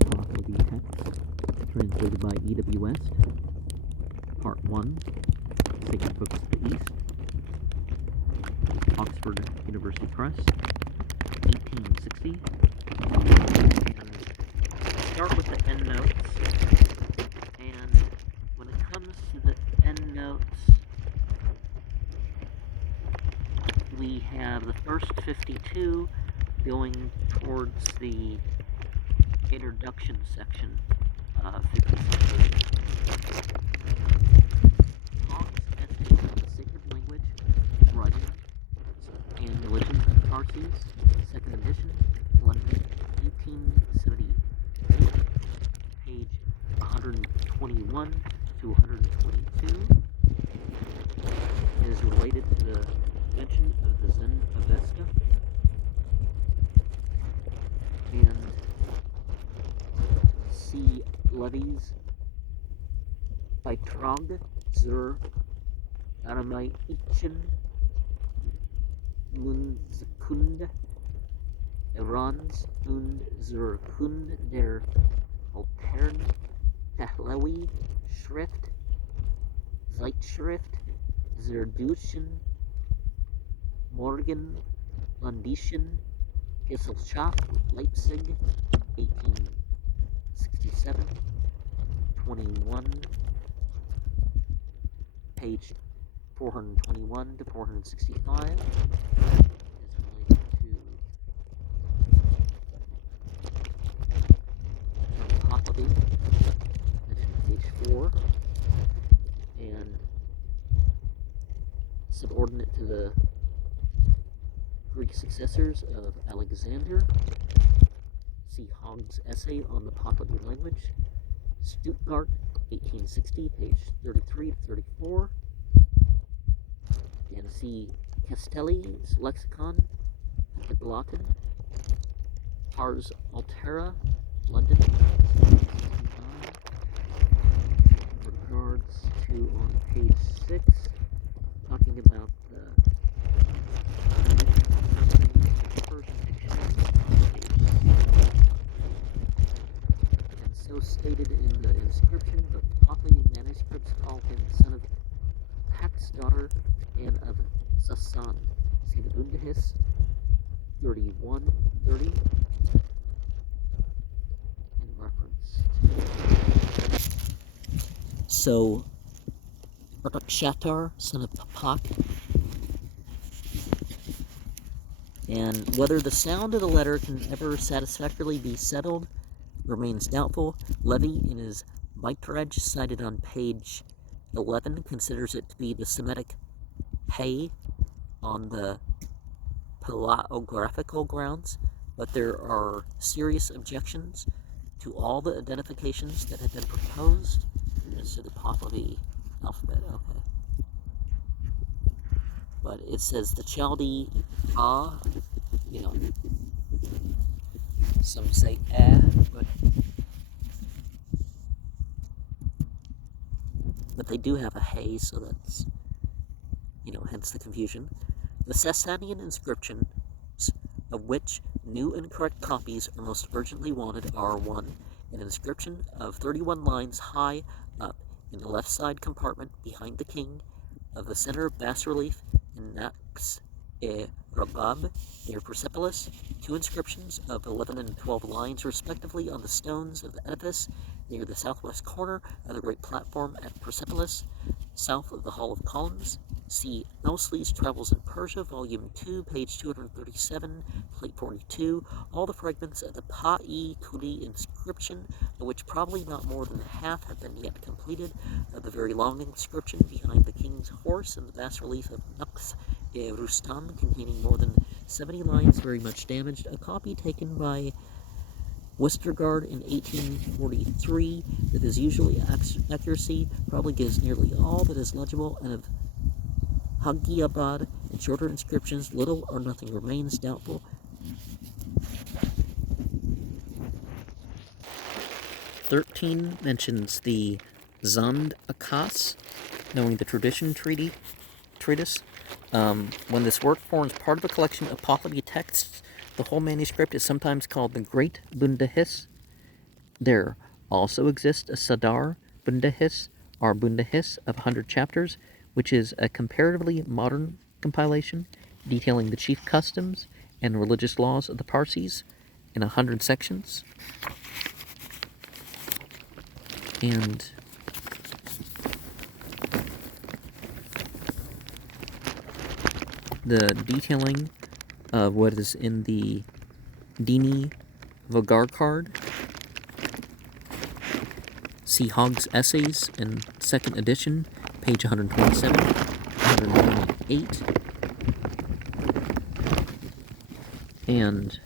Pahlavi text, translated by E.W. West, Part 1, Sacred Books of the East, Oxford University Press, 1860. And start with the endnotes, and when it comes to the endnotes, we have the first 52 going towards the introduction section of 57. Hawk's essays on the sacred language, writing, and religion of the Parsis, second edition, London, 1878, page 121 to 122, is related to the mention of the Zen Avesta, and C. Levy's Beitrag zur Aramäischen Mundkunde Irans und zur Kunde der Altern Pahlavi Schrift Zeitschrift zur deutschen Morgenländischen Gesellschaft Leipzig, 1867, 21, page 421 to 465, is related to Pahlavi, mentioned page 4, and subordinate to the Greek successors of Alexander. See Hogg's essay on the Pahlavi language, Stuttgart, 1860, page 33 to 34. And see Castelli's Lexicon, Heglaten, Ars Altera, London, 1865. Regards to on page 6, talking about the Persian dictionary, and so stated in the inscription, but Pahlavi manuscripts call him son of Pak's daughter and of Sasan. See the Bundahis 31:30 in reference to. So Shatar, son of Papak, and whether the sound of the letter can ever satisfactorily be settled remains doubtful. Levy, in his Beitrag, cited on page 11, considers it to be the Semitic hey on the palaeographical grounds, but there are serious objections to all the identifications that have been proposed as to the Pahlavi alphabet. Okay. But it says the Chaldee some say but they do have a hey, so that's, hence the confusion. The Sasanian inscriptions, of which new and correct copies are most urgently wanted, are 1. An inscription of 31 lines high up in the left side compartment behind the king, of the center bas-relief in Naqs Rabab near Persepolis, 2 inscriptions of 11 and 12 lines respectively on the stones of the edifice near the southwest corner of the great platform at Persepolis, south of the Hall of Columns. See Ousley's Travels in Persia, Volume 2, page 237, plate 42, all the fragments of the Pa-e-Kuli inscription, of which probably not more than half have been yet completed, of the very long inscription behind the king's horse and the bas-relief of Naqs Rustam, containing more than 70 lines, very much damaged, a copy taken by Westergaard in 1843 that his usual accuracy probably gives nearly all that is legible, and of Hagiabad and shorter inscriptions, little or nothing remains doubtful. 13 mentions the Zand Akas, knowing the tradition treatise. When this work forms part of a collection of Pahlavi texts The whole manuscript is sometimes called the Great Bundahis. There also exists a Sadar Bundahis, or Bundahis, of 100 chapters, which is a comparatively modern compilation detailing the chief customs and religious laws of the Parsis in 100 sections. And the detailing of what is in the Dini Vagar card. See Hogg's Essays in 2nd edition, page 127, 128, and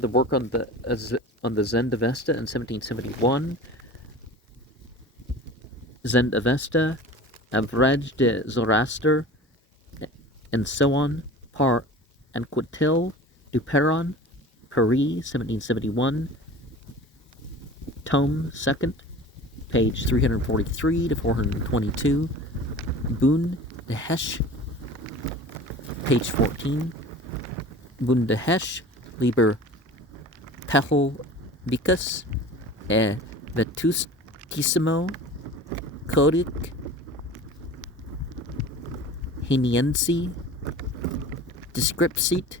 the work on the Zend-Avesta in 1771, Zend-Avesta, Avraj de Zoroaster, and so on, par Anquetil du Perron, Paris, 1771, tome 2nd, page 343 to 422, Boon de Hesch, page 14, Boon de Hesch, Liber Pahlavi e Vetusquissimo Codic Heniensi Descripsit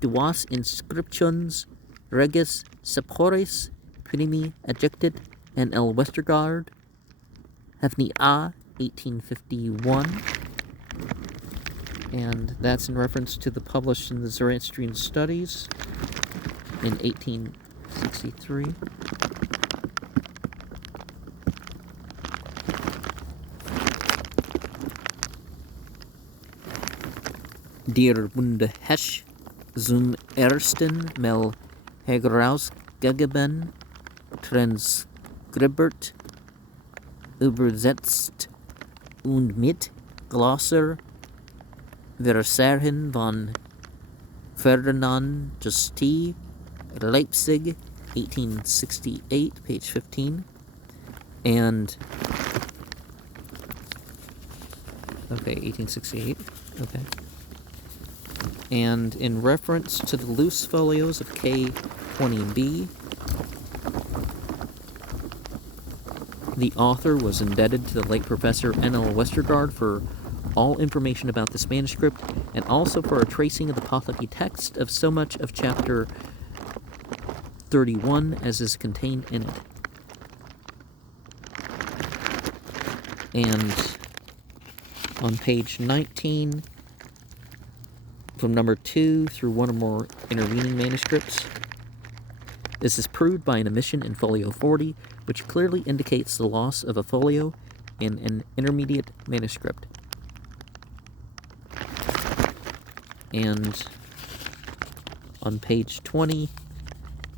duas inscriptions regis sepores primi ejected en el Westergaard Hefni A 1851, and that's in reference to the published in the Zoroastrian Studies in 1863. Der Bunde Hesch zum ersten Mal herausgegeben, transkribiert, übersetzt und mit Glosser Verserhen von Ferdinand Justi, Leipzig, 1868, page 15, and 1868, okay. And in reference to the loose folios of K20B, the author was indebted to the late Professor N.L. Westergaard for all information about this manuscript, and also for a tracing of the Pahlavi text of so much of chapter 31 as is contained in it. And on page 19, from number 2 through one or more intervening manuscripts, this is proved by an omission in folio 40, which clearly indicates the loss of a folio in an intermediate manuscript. And on page 20,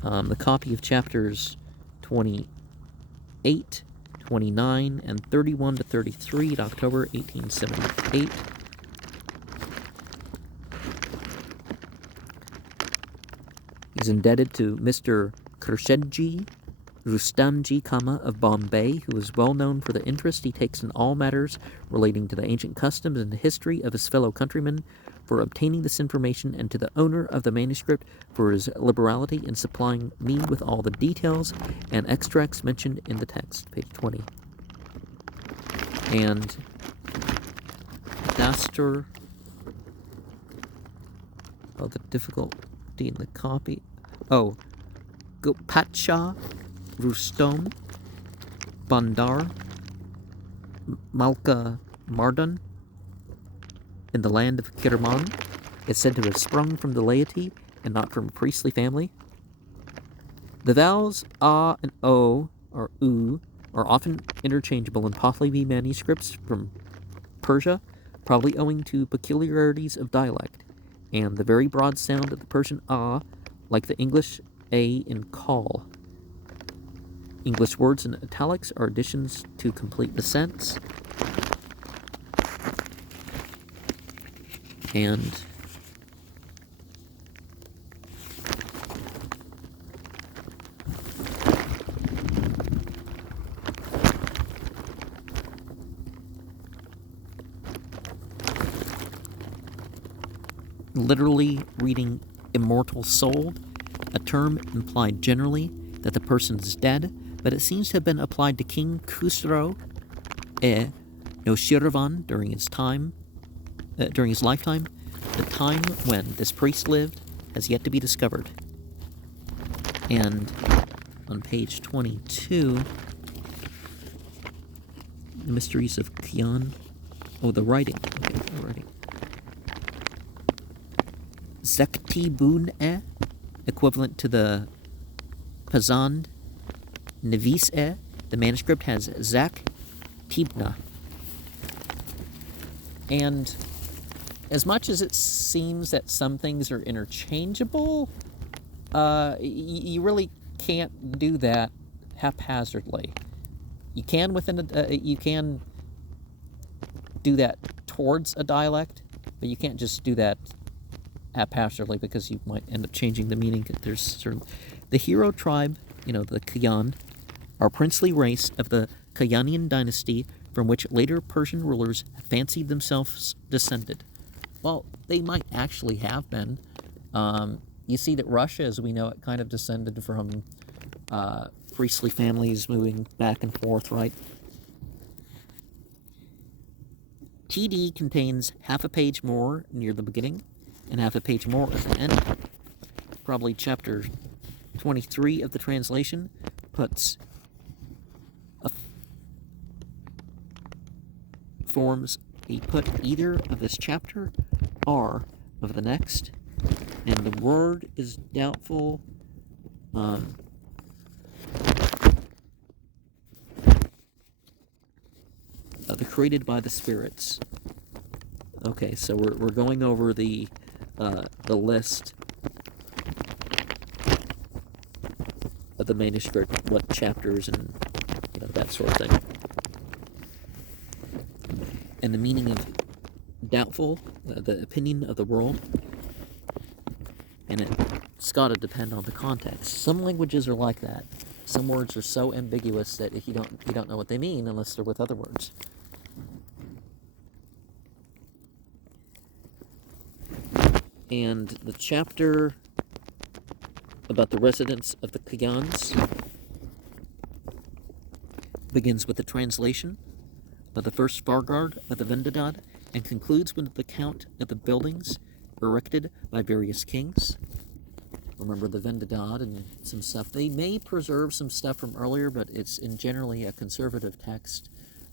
the copy of chapters 28, 29, and 31 to 33 in October 1878. He's indebted to Mr. Khurshedji Rustamji Kama of Bombay, who is well known for the interest he takes in all matters relating to the ancient customs and history of his fellow countrymen, for obtaining this information, and to the owner of the manuscript for his liberality in supplying me with all the details and extracts mentioned in the text, page 20. And Dastur, the difficulty in the copy. Gopatsha Rustom Bandar Malka Mardan in the land of Kirman is said to have sprung from the laity and not from a priestly family. The vowels A and O, or U, are often interchangeable in Pahlavi manuscripts from Persia, probably owing to peculiarities of dialect, and the very broad sound of the Persian A, like the English A in call. English words in italics are additions to complete the sense. And literally reading immortal soul, a term implied generally that the person is dead, but it seems to have been applied to King Khusro Noshirvan during his lifetime. The time when this priest lived has yet to be discovered. And on page 22, the mysteries of Kian. Oh, the writing. Okay, the writing. Zektibun-e, equivalent to the Pazand Nevis-e. The manuscript has Zak Tibna. And as much as it seems that some things are interchangeable, you really can't do that haphazardly. You can you can do that towards a dialect, but you can't just do that haphazardly because you might end up changing the meaning. The Hero tribe, the Kayan, are a princely race of the Kayanian dynasty from which later Persian rulers fancied themselves descended. Well, they might actually have been. You see that Russia, as we know it, kind of descended from priestly families moving back and forth, right? TD contains half a page more near the beginning and half a page more at the end. Probably chapter 23 of the translation forms a put either of this chapter or of the next, and the word is doubtful. The created by the spirits. Okay, so we're going over the list of the manuscript, what chapters and that sort of thing. And the meaning of doubtful, the opinion of the world, and it's got to depend on the context. Some languages are like that. Some words are so ambiguous that if you don't know what they mean unless they're with other words. And the chapter about the residents of the Kayans begins with the translation of the first Fargard of the Vendidad and concludes with the account of the buildings erected by various kings. Remember the Vendidad and some stuff. They may preserve some stuff from earlier, but it's in generally a conservative text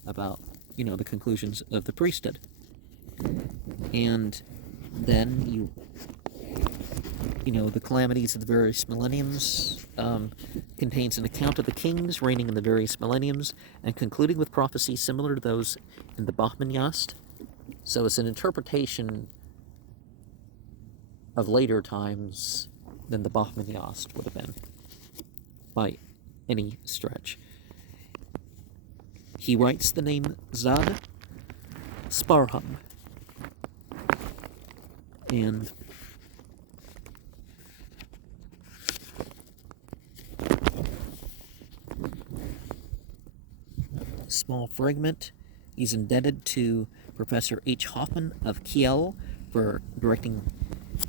about, the conclusions of the priesthood. And then the calamities of the various millenniums contains an account of the kings reigning in the various millenniums and concluding with prophecies similar to those in the Bahmanyast. So it's an interpretation of later times than the Bahmanyast would have been by any stretch. He writes the name Zad Sparham, and small fragment. He's indebted to Professor H. Hoffman of Kiel for directing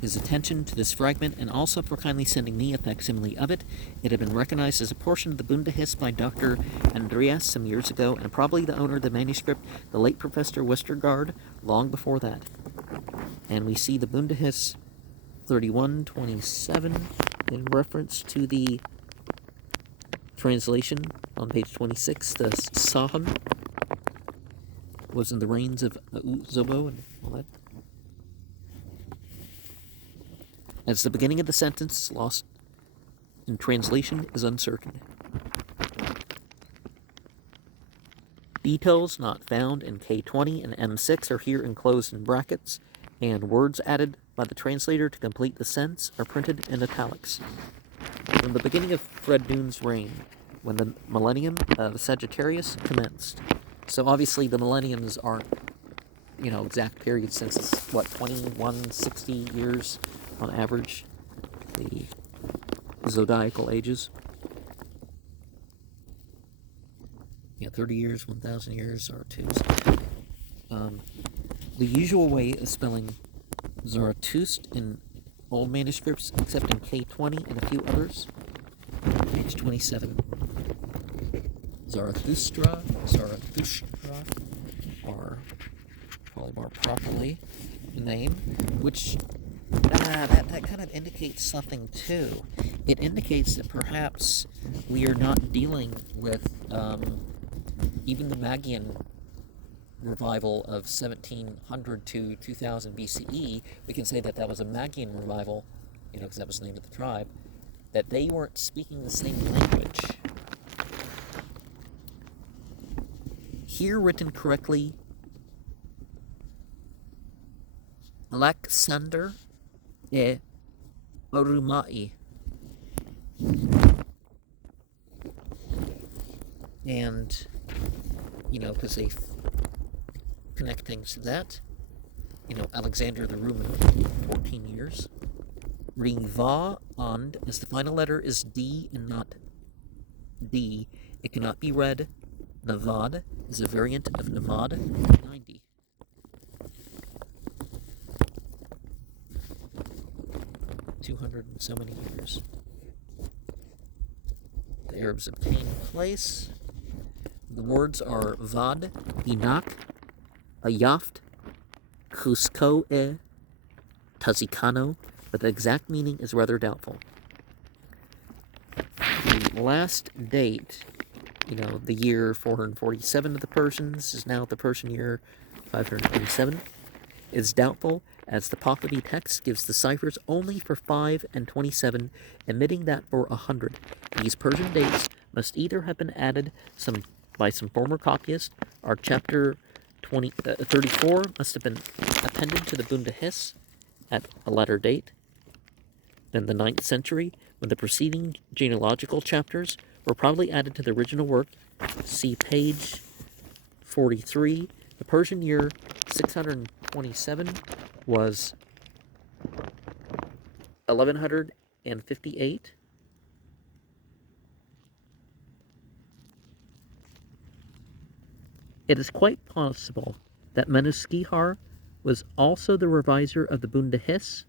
his attention to this fragment and also for kindly sending me a facsimile of it. It had been recognized as a portion of the Bundahis by Dr. Andreas some years ago, and probably the owner of the manuscript, the late Professor Westergaard, long before that. And we see the Bundahis 3127 in reference to the translation on page 26. The Saham was in the reigns of Zobo and all that. As the beginning of the sentence lost in translation is uncertain. Details not found in K20 and M6 are here enclosed in brackets, and words added by the translator to complete the sentence are printed in italics. From the beginning of Fred Dune's reign, when the millennium of Sagittarius commenced. So obviously the millenniums aren't, exact periods, since it's, 2160 years on average, the zodiacal ages. 30 years, 1,000 years are twos. The usual way of spelling Zarathustra in old manuscripts, except in K20 and a few others. Page 27. Zarathustra, or probably more properly name, which that kind of indicates something too. It indicates that perhaps we are not dealing with even the Magian revival of 1700 to 2000 BCE. We can say that that was a Magian revival, because that was the name of the tribe, that they weren't speaking the same language. Here written correctly, Alexander e Orumai. And, because they connect things to that, Alexander the Roman, 14 years. Reading Va and, as the final letter is D and not D, it cannot be read. Navad is a variant of Navad 90. $200 and so many years. The Arabs obtained place. The words are Vad, Inak, Ayaft, Cusco Tazikano, but the exact meaning is rather doubtful. The last date, the year 447 of the Persians is now the Persian year 527, is doubtful, as the Pahlavi text gives the ciphers only for 5 and 27, omitting that for 100. These Persian dates must either have been added by some former copyist, or chapter 34 must have been appended to the Bunda Hiss at a later date than the 9th century, when the preceding genealogical chapters were probably added to the original work. See page 43. The Persian year 627 was 1158. It is quite possible that Menuskihar was also the reviser of the Bunda Hiss.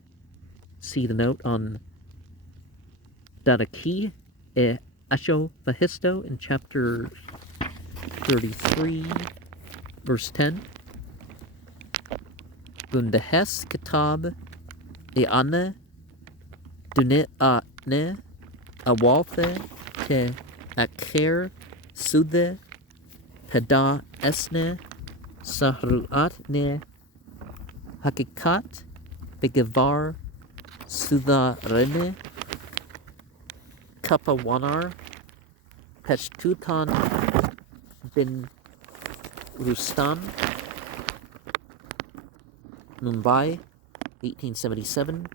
See the note on Dadaki e Asho Vahisto in chapter 33, verse 10. Bunda Hiss Kitab e Anne Dune Ane Awalthe Te Akher Sude Tada Esne Sahruat Ne Hakikat Begavar Sudha Rene Kapawanar Peshtutan bin Rustam Mumbai 1877